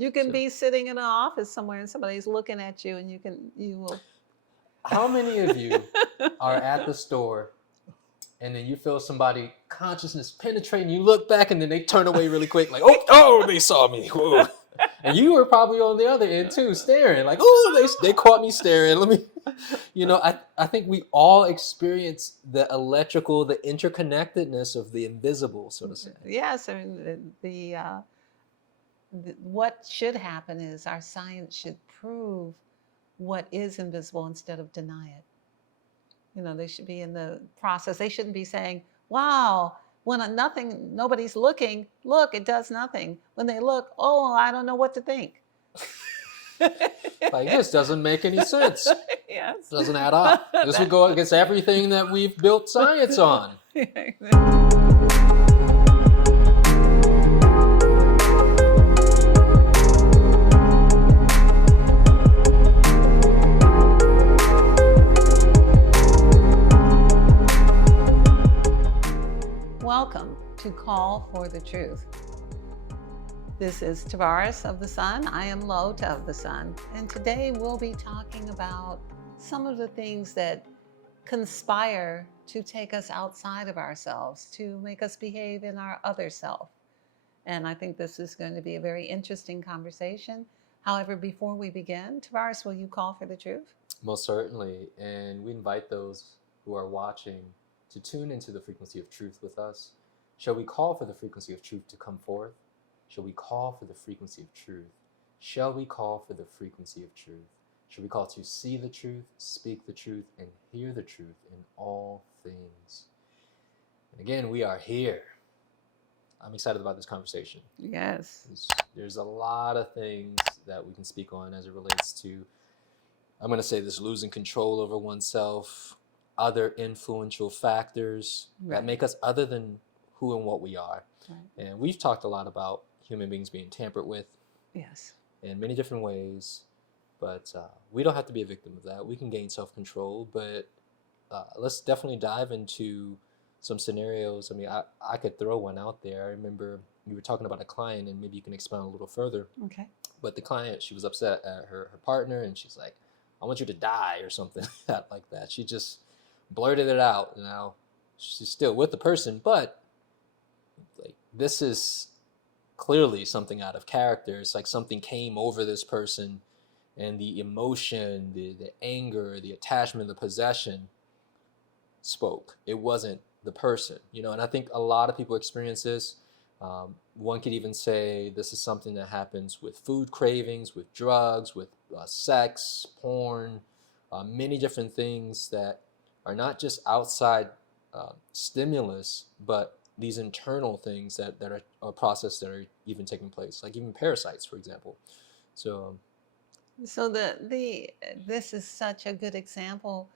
You can be sitting in an office somewhere and somebody's looking at you, and you will. How many of you are at the store and then you feel somebody consciousness penetrating, you look back and then they turn away really quick, like, oh, they saw me. Whoa. And you were probably on the other end too, staring, like, oh, they caught me staring. Let me, I think we all experience the electrical, the interconnectedness of the invisible, so to say. Yes, I mean what should happen is our science should prove what is invisible instead of deny it. They should be in the process. They shouldn't be saying, wow, when nobody's looking, look, it does nothing. When they look, oh, I don't know what to think. Like, this doesn't make any sense. Yes. Doesn't add up. This would go against everything that we've built science on. Welcome to Call for the Truth. This is Tarvars of the Sun. I am LaOta of the Sun. And today we'll be talking about some of the things that conspire to take us outside of ourselves, to make us behave in our other self. And I think this is going to be a very interesting conversation. However, before we begin, Tarvars, will you call for the truth? Most certainly. And we invite those who are watching to tune into the frequency of truth with us. Shall we call for the frequency of truth to come forth? Shall we call for the frequency of truth? Shall we call for the frequency of truth? Shall we call to see the truth, speak the truth, and hear the truth in all things? And again, we are here. I'm excited about this conversation. Yes. There's a lot of things that we can speak on as it relates to, I'm going to say this, losing control over oneself, other influential factors that make us other than who and what we are. Right. And we've talked a lot about human beings being tampered with. Yes. In many different ways. But we don't have to be a victim of that. We can gain self-control. But let's definitely dive into some scenarios. I mean, I could throw one out there. I remember you were talking about a client, and maybe you can expound a little further. Okay. But the client, she was upset at her partner, and she's like, I want you to die or something like that. She just blurted it out. Now, she's still with the person, but like, this is clearly something out of character. It's like something came over this person, and the emotion, the anger, the attachment, the possession spoke. It wasn't the person, and I think a lot of people experience this. One could even say this is something that happens with food cravings, with drugs, with sex, porn, many different things that are not just outside stimulus, but these internal things that are a process that are even taking place, like even parasites, for example. So this is such a good example,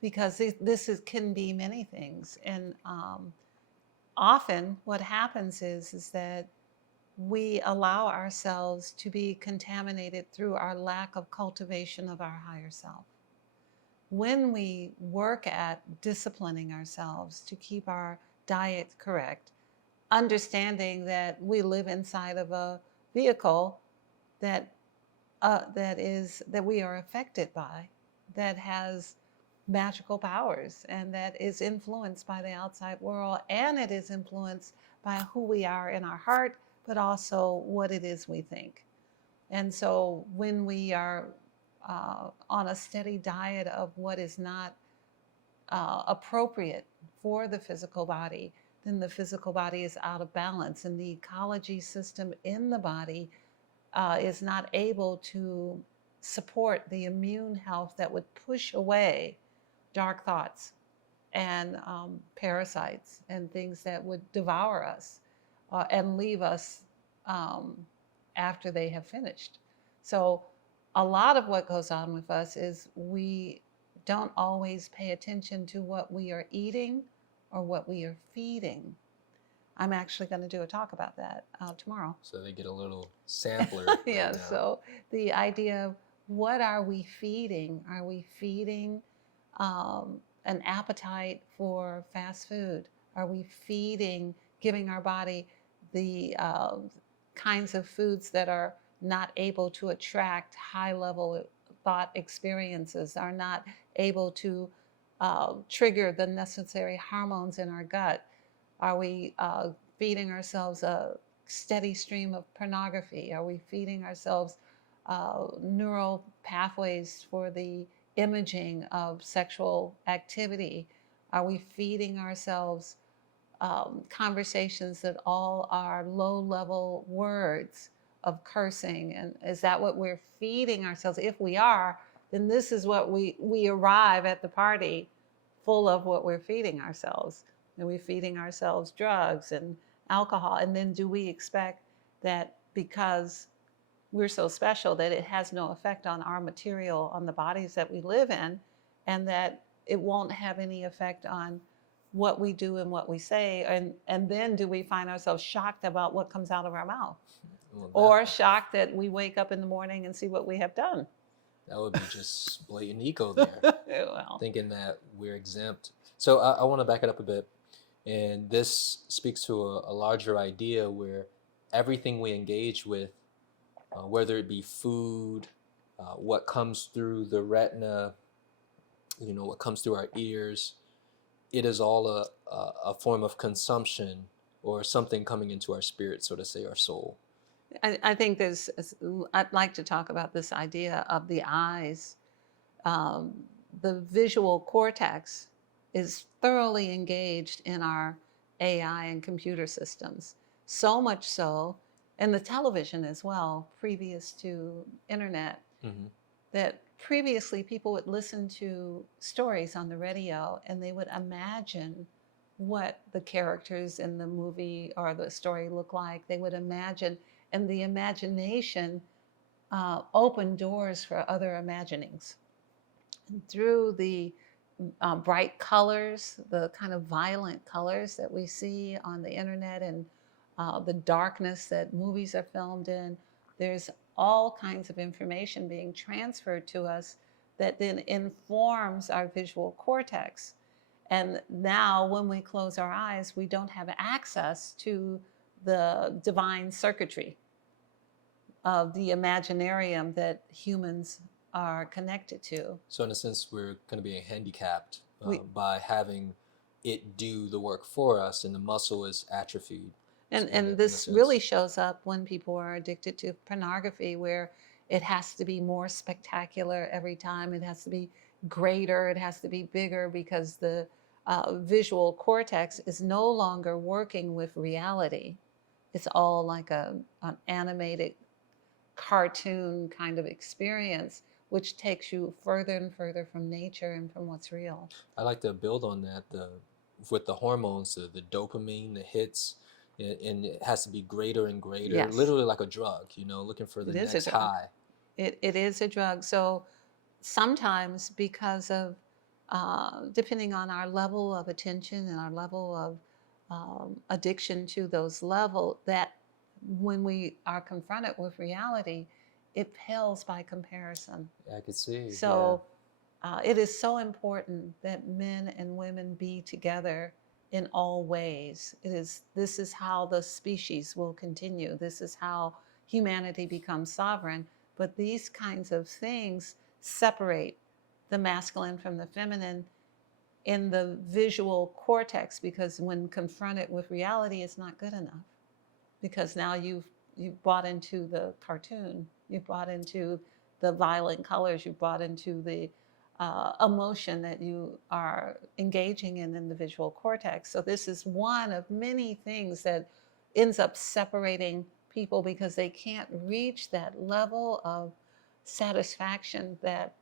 because this can be many things. And often what happens is that we allow ourselves to be contaminated through our lack of cultivation of our higher self. When we work at disciplining ourselves to keep our diet correct, understanding that we live inside of a vehicle that we are affected by, that has magical powers, and that is influenced by the outside world, and it is influenced by who we are in our heart, but also what it is we think. And so when we are on a steady diet of what is not appropriate for the physical body, then the physical body is out of balance, and the ecology system in the body is not able to support the immune health that would push away dark thoughts and parasites and things that would devour us and leave us after they have finished. So a lot of what goes on with us is we don't always pay attention to what we are eating or what we are feeding. I'm actually going to do a talk about that tomorrow. So they get a little sampler. Yeah, so the idea of what are we feeding? Are we feeding an appetite for fast food? Are we giving our body the kinds of foods that are not able to attract high level thought experiences, are not able to trigger the necessary hormones in our gut? Are we feeding ourselves a steady stream of pornography? Are we feeding ourselves neural pathways for the imaging of sexual activity? Are we feeding ourselves conversations that all are low-level words of cursing? And is that what we're feeding ourselves? If we are, then this is what we arrive at the party full of what we're feeding ourselves. And we're feeding ourselves drugs and alcohol. And then do we expect that because we're so special that it has no effect on our material, on the bodies that we live in, and that it won't have any effect on what we do and what we say? And then do we find ourselves shocked about what comes out of our mouth? Well, Or shocked that we wake up in the morning and see what we have done? that would be just blatant ego there, Well, thinking that we're exempt. So I want to back it up a bit. And this speaks to a larger idea where everything we engage with, whether it be food, what comes through the retina, what comes through our ears, it is all a form of consumption or something coming into our spirit, so to say, our soul. I think I'd like to talk about this idea of the eyes. The visual cortex is thoroughly engaged in our AI and computer systems. So much so, and the television as well, previous to internet, Mm-hmm. that previously people would listen to stories on the radio and they would imagine what the characters in the movie or the story look like. They would imagine, and the imagination opened doors for other imaginings. And through the bright colors, the kind of violent colors that we see on the internet, and the darkness that movies are filmed in, there's all kinds of information being transferred to us that then informs our visual cortex. And now when we close our eyes, we don't have access to the divine circuitry of the imaginarium that humans are connected to. So in a sense, we're going to be handicapped We, by having it do the work for us, and the muscle is atrophied. and this really shows up when people are addicted to pornography, where it has to be more spectacular every time. It has to be greater. It has to be bigger, because the visual cortex is no longer working with reality. It's all like an animated cartoon kind of experience, which takes you further and further from nature and from what's real. I like to build on that with the hormones, the dopamine, the hits, and it has to be greater and greater, Yes. literally like a drug, looking for the next high. It is a drug. So sometimes, because of depending on our level of attention and our level of addiction to those levels, that when we are confronted with reality, it pales by comparison. I could see. So it is so important that men and women be together in all ways. This is how the species will continue. This is how humanity becomes sovereign. But these kinds of things separate the masculine from the feminine in the visual cortex, because when confronted with reality, it's not good enough. Because now you've bought into the cartoon, you've bought into the violent colors, you've bought into the emotion that you are engaging in the visual cortex. So this is one of many things that ends up separating people, because they can't reach that level of satisfaction that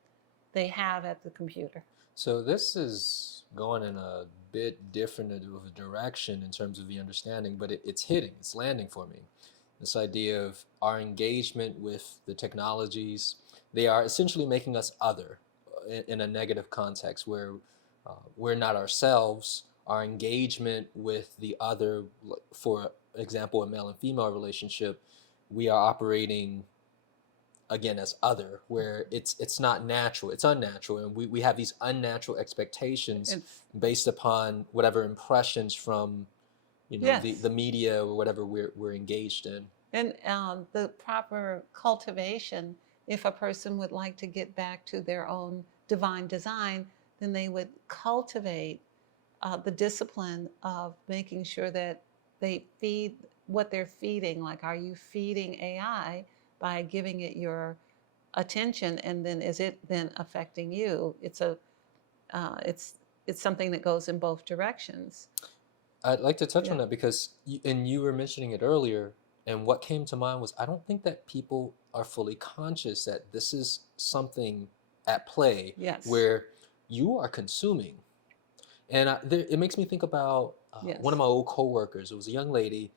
they have at the computer. So this is going in a bit different of a direction in terms of the understanding, but it's hitting, it's landing for me. This idea of our engagement with the technologies, they are essentially making us other in a negative context, where we're not ourselves. Our engagement with the other, for example, a male and female relationship, we are operating again as other, where it's not natural, it's unnatural, and we have these unnatural expectations based upon whatever impressions from Yes. the media or whatever we're engaged in. And the proper cultivation, if a person would like to get back to their own divine design, then they would cultivate the discipline of making sure that they feed what they're feeding. Like, are you feeding AI by giving it your attention, and then is it then affecting you? It's it's something that goes in both directions. I'd like to touch on Yeah. that because you were mentioning it earlier, and what came to mind was I don't think that people are fully conscious that this is something at play Yes. where you are consuming. And it makes me think about one of Yes. my old coworkers. It was a young lady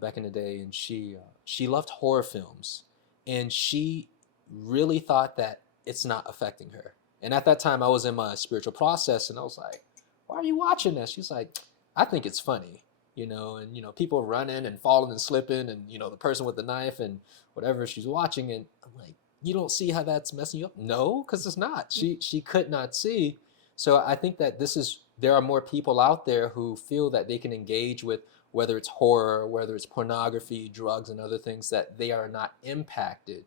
back in the day, and she loved horror films, and she really thought that it's not affecting her. And at that time, I was in my spiritual process, and I was like, "Why are you watching this?" She's like, "I think it's funny, and people running and falling and slipping, and the person with the knife and whatever she's watching." And I'm like, "You don't see how that's messing you up?" No, because it's not. She could not see. So I think that there are more people out there who feel that they can engage with whether it's horror, whether it's pornography, drugs, and other things, that they are not impacted.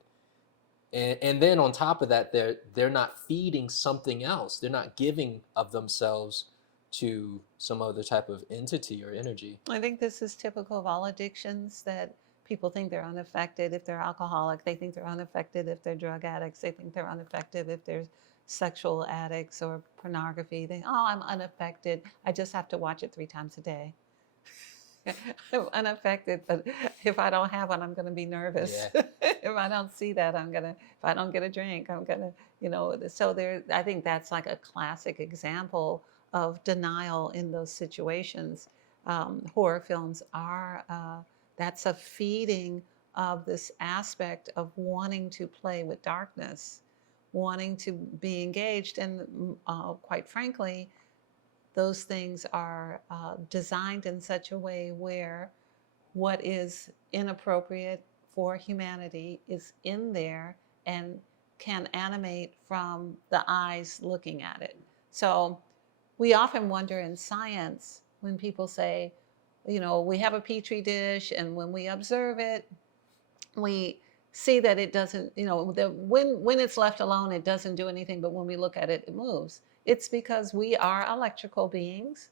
And then on top of that, they're not feeding something else. They're not giving of themselves to some other type of entity or energy. I think this is typical of all addictions, that people think they're unaffected if they're alcoholic. They think they're unaffected if they're drug addicts. They think they're unaffected if they're sexual addicts or pornography. They, oh, I'm unaffected. I just have to watch it 3 times a day. I'm unaffected, but if I don't have one, I'm going to be nervous. Yeah. If I don't see that, if I don't get a drink, I'm going to, so I think that's like a classic example of denial in those situations. Horror films are, that's a feeding of this aspect of wanting to play with darkness, wanting to be engaged. And quite frankly, those things are designed in such a way where what is inappropriate for humanity is in there and can animate from the eyes looking at it. So we often wonder in science when people say, we have a petri dish, and when we observe it, we see that it doesn't, when it's left alone, it doesn't do anything, but when we look at it, it moves. It's because we are electrical beings.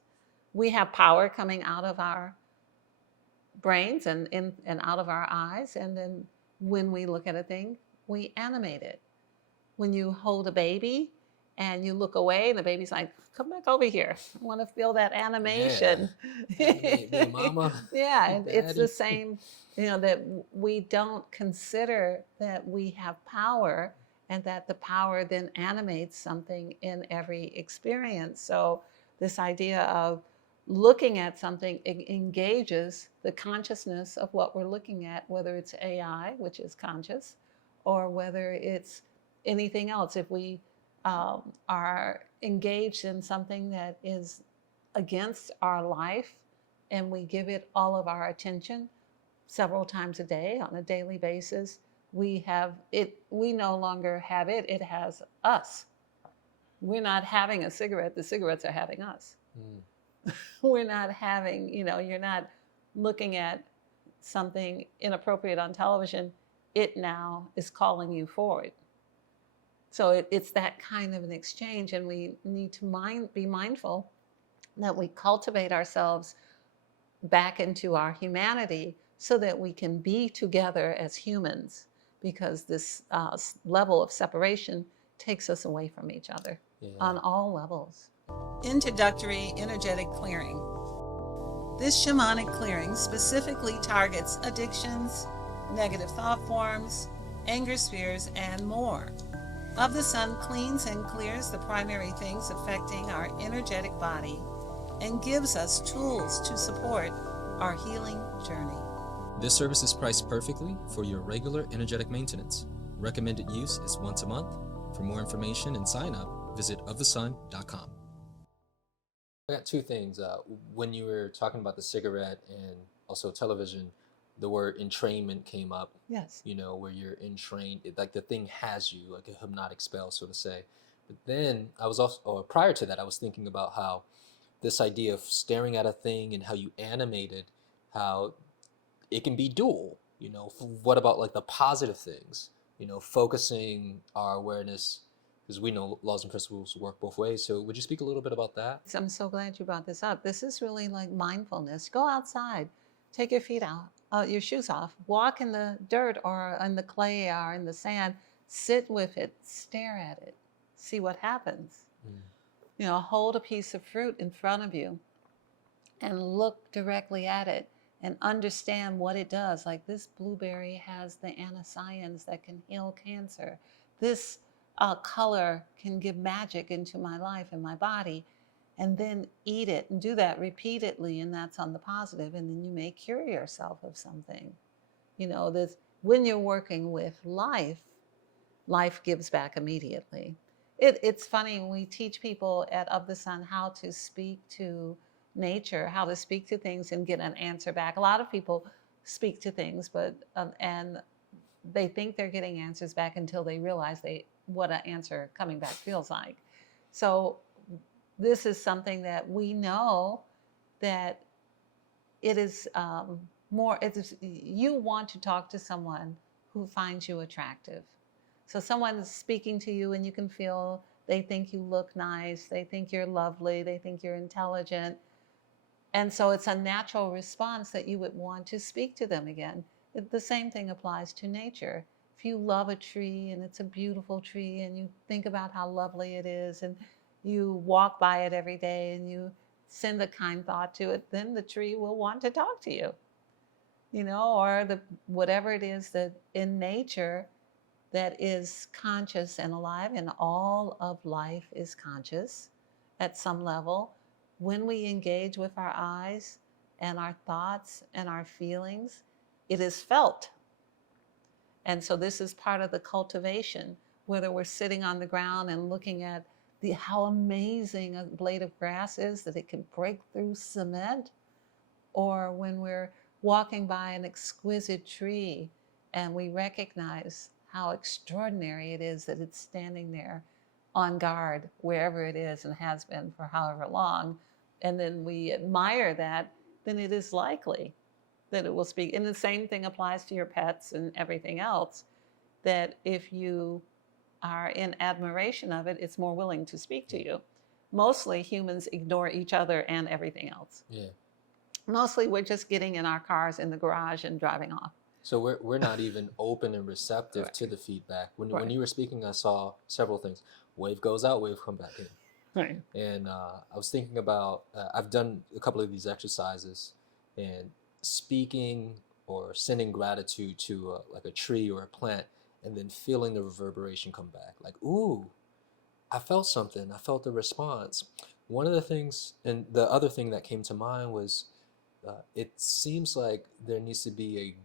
We have power coming out of our brains and in and out of our eyes, and then when we look at a thing, we animate it. When you hold a baby and you look away, and the baby's like, come back over here, I want to feel that Yeah. animation. Animate me, mama. Yeah, and it's the Daddy. same, that we don't consider that we have power, and that the power then animates something in every experience. So this idea of looking at something engages the consciousness of what we're looking at, whether it's AI, which is conscious, or whether it's anything else. If we are engaged in something that is against our life, and we give it all of our attention several times a day on a daily basis, we no longer have it, it has us. We're not having a cigarette, the cigarettes are having us. We're not having, you're not looking at something inappropriate on television, it now is calling you forward. So it's that kind of an exchange, and we need to be mindful that we cultivate ourselves back into our humanity so that we can be together as humans, because this level of separation takes us away from each other on all levels. Introductory energetic clearing. This shamanic clearing specifically targets addictions, negative thought forms, anger spheres, and more. Of the Sun cleans and clears the primary things affecting our energetic body and gives us tools to support our healing journey. This service is priced perfectly for your regular energetic maintenance. Recommended use is once a month. For more information and sign up, visit ofthesun.com. I got two things. When you were talking about the cigarette and also television, the word entrainment came up. Yes. Where you're entrained, like the thing has you, like a hypnotic spell, so to say. But then I was also, or prior to that, I was thinking about how this idea of staring at a thing and how you animate it, how it can be dual. What about like the positive things? Focusing our awareness, because we know laws and principles work both ways. So would you speak a little bit about that? I'm so glad you brought this up. This is really like mindfulness. Go outside, take your feet out, your shoes off, walk in the dirt or in the clay or in the sand, sit with it, stare at it, see what happens. Hold a piece of fruit in front of you and look directly at it and understand what it does. Like, this blueberry has the anthocyanins that can heal cancer. This color can give magic into my life and my body. And then eat it and do that repeatedly, and that's on the positive. And then you may cure yourself of something. This, when you're working with life, life gives back immediately. It's funny, when we teach people at Of the Sun how to speak to nature, how to speak to things and get an answer back. A lot of people speak to things, but and they think they're getting answers back until they realize what an answer coming back feels like. So this is something that we know that it is more. You want to talk to someone who finds you attractive. So someone is speaking to you and you can feel they think you look nice, they think you're lovely, they think you're intelligent. And so it's a natural response that you would want to speak to them again. The same thing applies to nature. If you love a tree and it's a beautiful tree and you think about how lovely it is and you walk by it every day and you send a kind thought to it, then the tree will want to talk to you, or whatever it is that in nature that is conscious and alive, and all of life is conscious at some level. When we engage with our eyes and our thoughts and our feelings, it is felt. And so this is part of the cultivation, whether we're sitting on the ground and looking at how amazing a blade of grass is, that it can break through cement, or when we're walking by an exquisite tree and we recognize how extraordinary it is that it's standing there on guard wherever it is and has been for however long, and then we admire that, then it is likely that it will speak. And the same thing applies to your pets and everything else, that if you are in admiration of it, it's more willing to speak to you. Mostly humans ignore each other and everything else. Yeah. Mostly we're just getting in our cars in the garage and driving off. So we're not even open and receptive Correct. to the feedback. When Right. you were speaking, I saw several things. Wave goes out, wave come back in. Right. And I was thinking about, I've done a couple of these exercises, and speaking or sending gratitude to like a tree or a plant, and then feeling the reverberation come back. Like, ooh, I felt something. I felt the response. One of the things, and the other thing that came to mind was, it seems like there needs to be a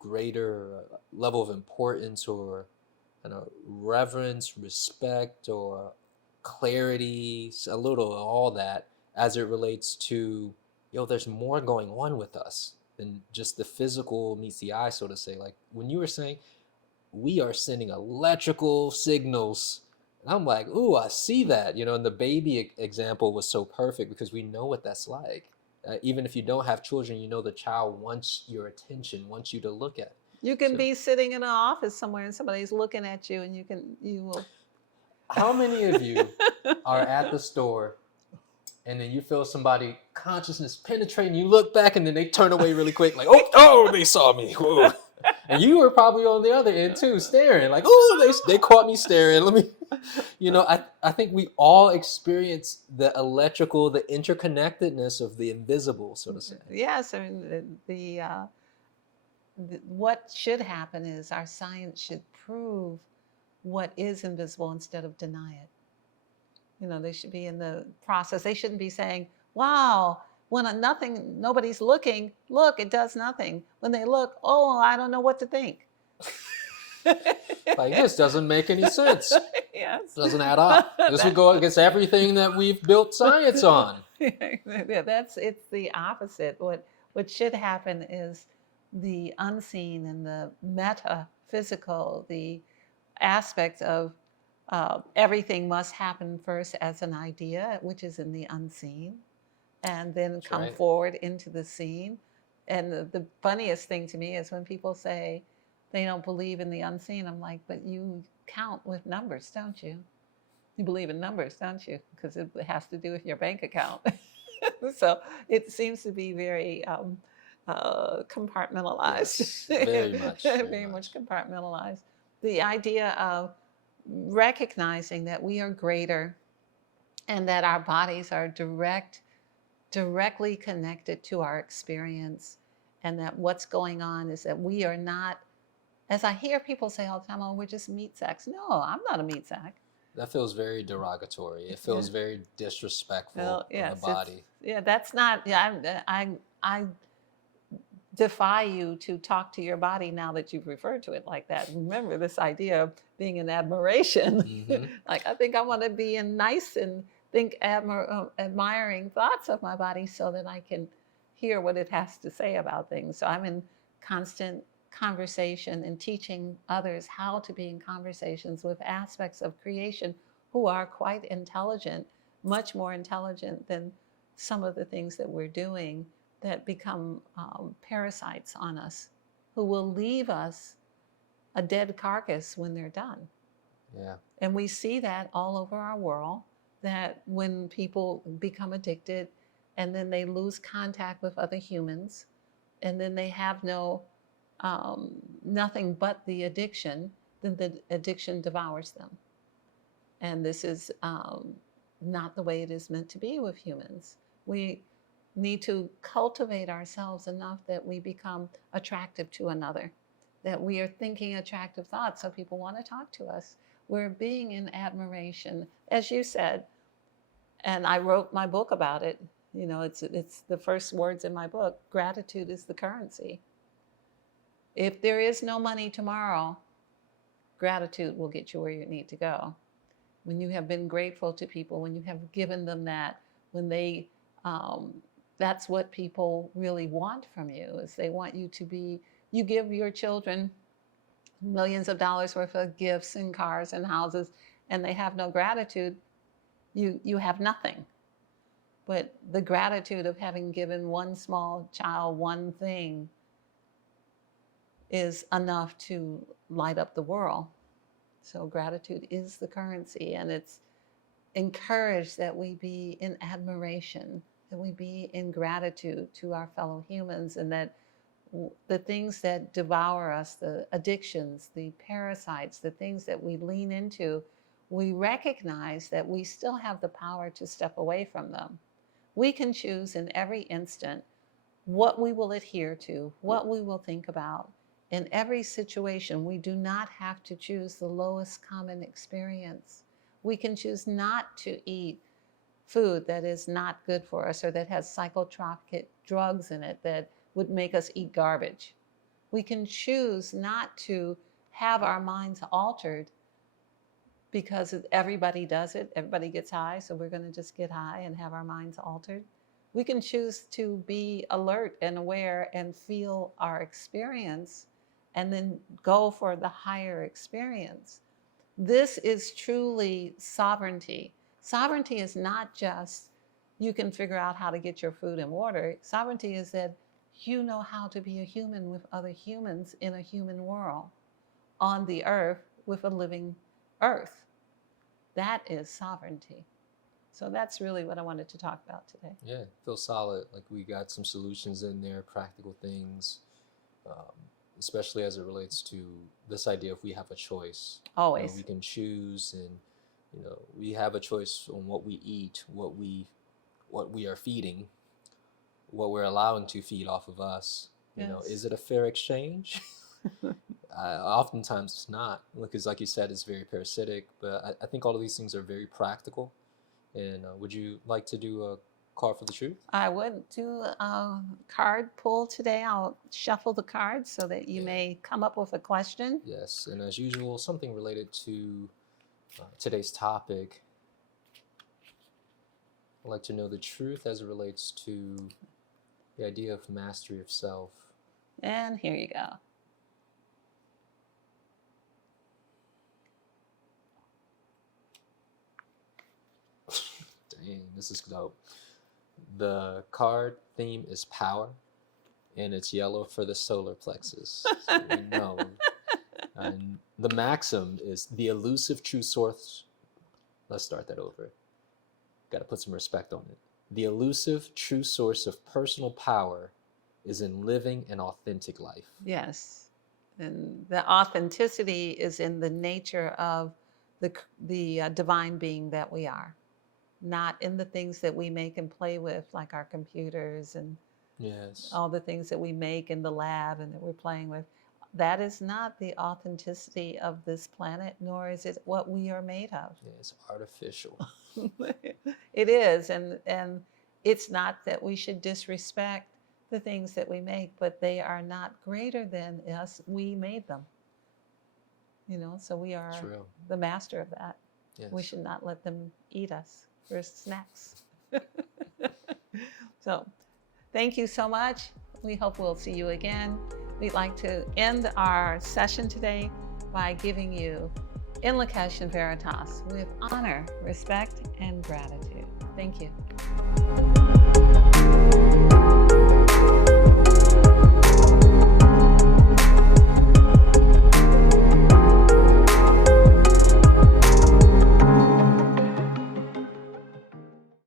greater level of importance or reverence, respect, or clarity, a little of all that, as it relates to, there's more going on with us than just the physical meets the eye, so to say. Like when you were saying, we are sending electrical signals, and I'm like, ooh, I see that, and the baby example was so perfect because we know what that's like. Even if you don't have children, the child wants your attention, wants you to look at. You can be sitting in an office somewhere and somebody's looking at you, and you will. How many of you are at the store and then you feel somebody consciousness penetrating, you look back and then they turn away really quick, like, oh, they saw me. Whoa. And you were probably on the other end too, staring, like, oh, they caught me staring. Let me, I think we all experience the electrical, the interconnectedness of the invisible, so to say. Yes, I mean, what should happen is our science should prove what is invisible instead of deny it. They should be in the process. They shouldn't be saying, wow, when nobody's looking, look, it does nothing. When they look, oh, I don't know what to think. Like, this doesn't make any sense. Yes. Doesn't add up. This would go against everything that we've built science on. Yeah, it's the opposite. What should happen is the unseen and the metaphysical, the aspect of everything must happen first as an idea, which is in the unseen, and then come forward into the seen. And the funniest thing to me is when people say they don't believe in the unseen. I'm like, but you count with numbers, don't you? You believe in numbers, don't you? Because it has to do with your bank account. So it seems to be very compartmentalized. Yes, very much, very Very much much. compartmentalized. The idea of recognizing that we are greater and that our bodies are directly connected to our experience, and that what's going on is that we are not, as I hear people say all the time, oh, we're just meat sacks. No, I'm not a meat sack. That feels very derogatory. It Yeah. feels very disrespectful Well, of the yes, body. yeah, that's not, yeah, I defy you to talk to your body now that you've referred to it like that. Remember this idea of being in admiration. Hmm. Like, I think I want to be in nice and think admiring thoughts of my body so that I can hear what it has to say about things. So I'm in constant conversation and teaching others how to be in conversations with aspects of creation who are quite intelligent, much more intelligent than some of the things that we're doing, that become parasites on us, who will leave us a dead carcass when they're done. Yeah. And we see that all over our world, that when people become addicted and then they lose contact with other humans, and then they have nothing but the addiction, then the addiction devours them. And this is not the way it is meant to be with humans. We need to cultivate ourselves enough that we become attractive to another, that we are thinking attractive thoughts so people want to talk to us. We're being in admiration, as you said, and I wrote my book about it. You know, it's the first words in my book. Gratitude is the currency. If there is no money tomorrow, gratitude will get you where you need to go. When you have been grateful to people, when you have given them that, when they, that's what people really want from you, is they want you to be, you give your children millions of dollars worth of gifts and cars and houses, and they have no gratitude, you have nothing. But the gratitude of having given one small child one thing is enough to light up the world. So gratitude is the currency, and it's encouraged that we be in admiration, that we be in gratitude to our fellow humans, and that the things that devour us, the addictions, the parasites, the things that we lean into, we recognize that we still have the power to step away from them. We can choose in every instant what we will adhere to, what we will think about. In every situation, we do not have to choose the lowest common experience. We can choose not to eat food that is not good for us or that has psychotropic drugs in it that would make us eat garbage. We can choose not to have our minds altered because everybody does it. Everybody gets high, so we're going to just get high and have our minds altered. We can choose to be alert and aware and feel our experience and then go for the higher experience. This is truly sovereignty. Sovereignty is not just you can figure out how to get your food and water. Sovereignty is that you know how to be a human with other humans in a human world on the earth with a living earth. That is sovereignty. So that's really what I wanted to talk about today. Yeah, feels solid. Like we got some solutions in there, practical things, um, especially as it relates to this idea if we have a choice. Always. We can choose, and we have a choice on what we eat, what we are feeding, what we're allowing to feed off of us. Yes. Is it a fair exchange? Oftentimes it's not, because like you said, it's very parasitic, but I think all of these things are very practical. And would you like to do a card for the truth? I would do a card pull today. I'll shuffle the cards so that you may come up with a question. Yes, and as usual, something related to today's topic. I'd like to know the truth as it relates to the idea of mastery of self. And here you go. Dang, this is dope. The card theme is power, and it's yellow for the solar plexus. So we know. And the maxim is the elusive true source. Let's start that over. Got to put some respect on it. The elusive true source of personal power is in living an authentic life. Yes. And the authenticity is in the nature of the divine being that we are, not in the things that we make and play with, like our computers and Yes. all the things that we make in the lab and that we're playing with. That is not the authenticity of this planet, nor is it what we are made of. Yeah, it's artificial. It is, and it's not that we should disrespect the things that we make, but they are not greater than us. We made them. So we are True. the master of that. Yes. We should not let them eat us for snacks. So thank you so much. We hope we'll see you again. We'd like to end our session today by giving you In Lakesh Veritas with honor, respect, and gratitude. Thank you.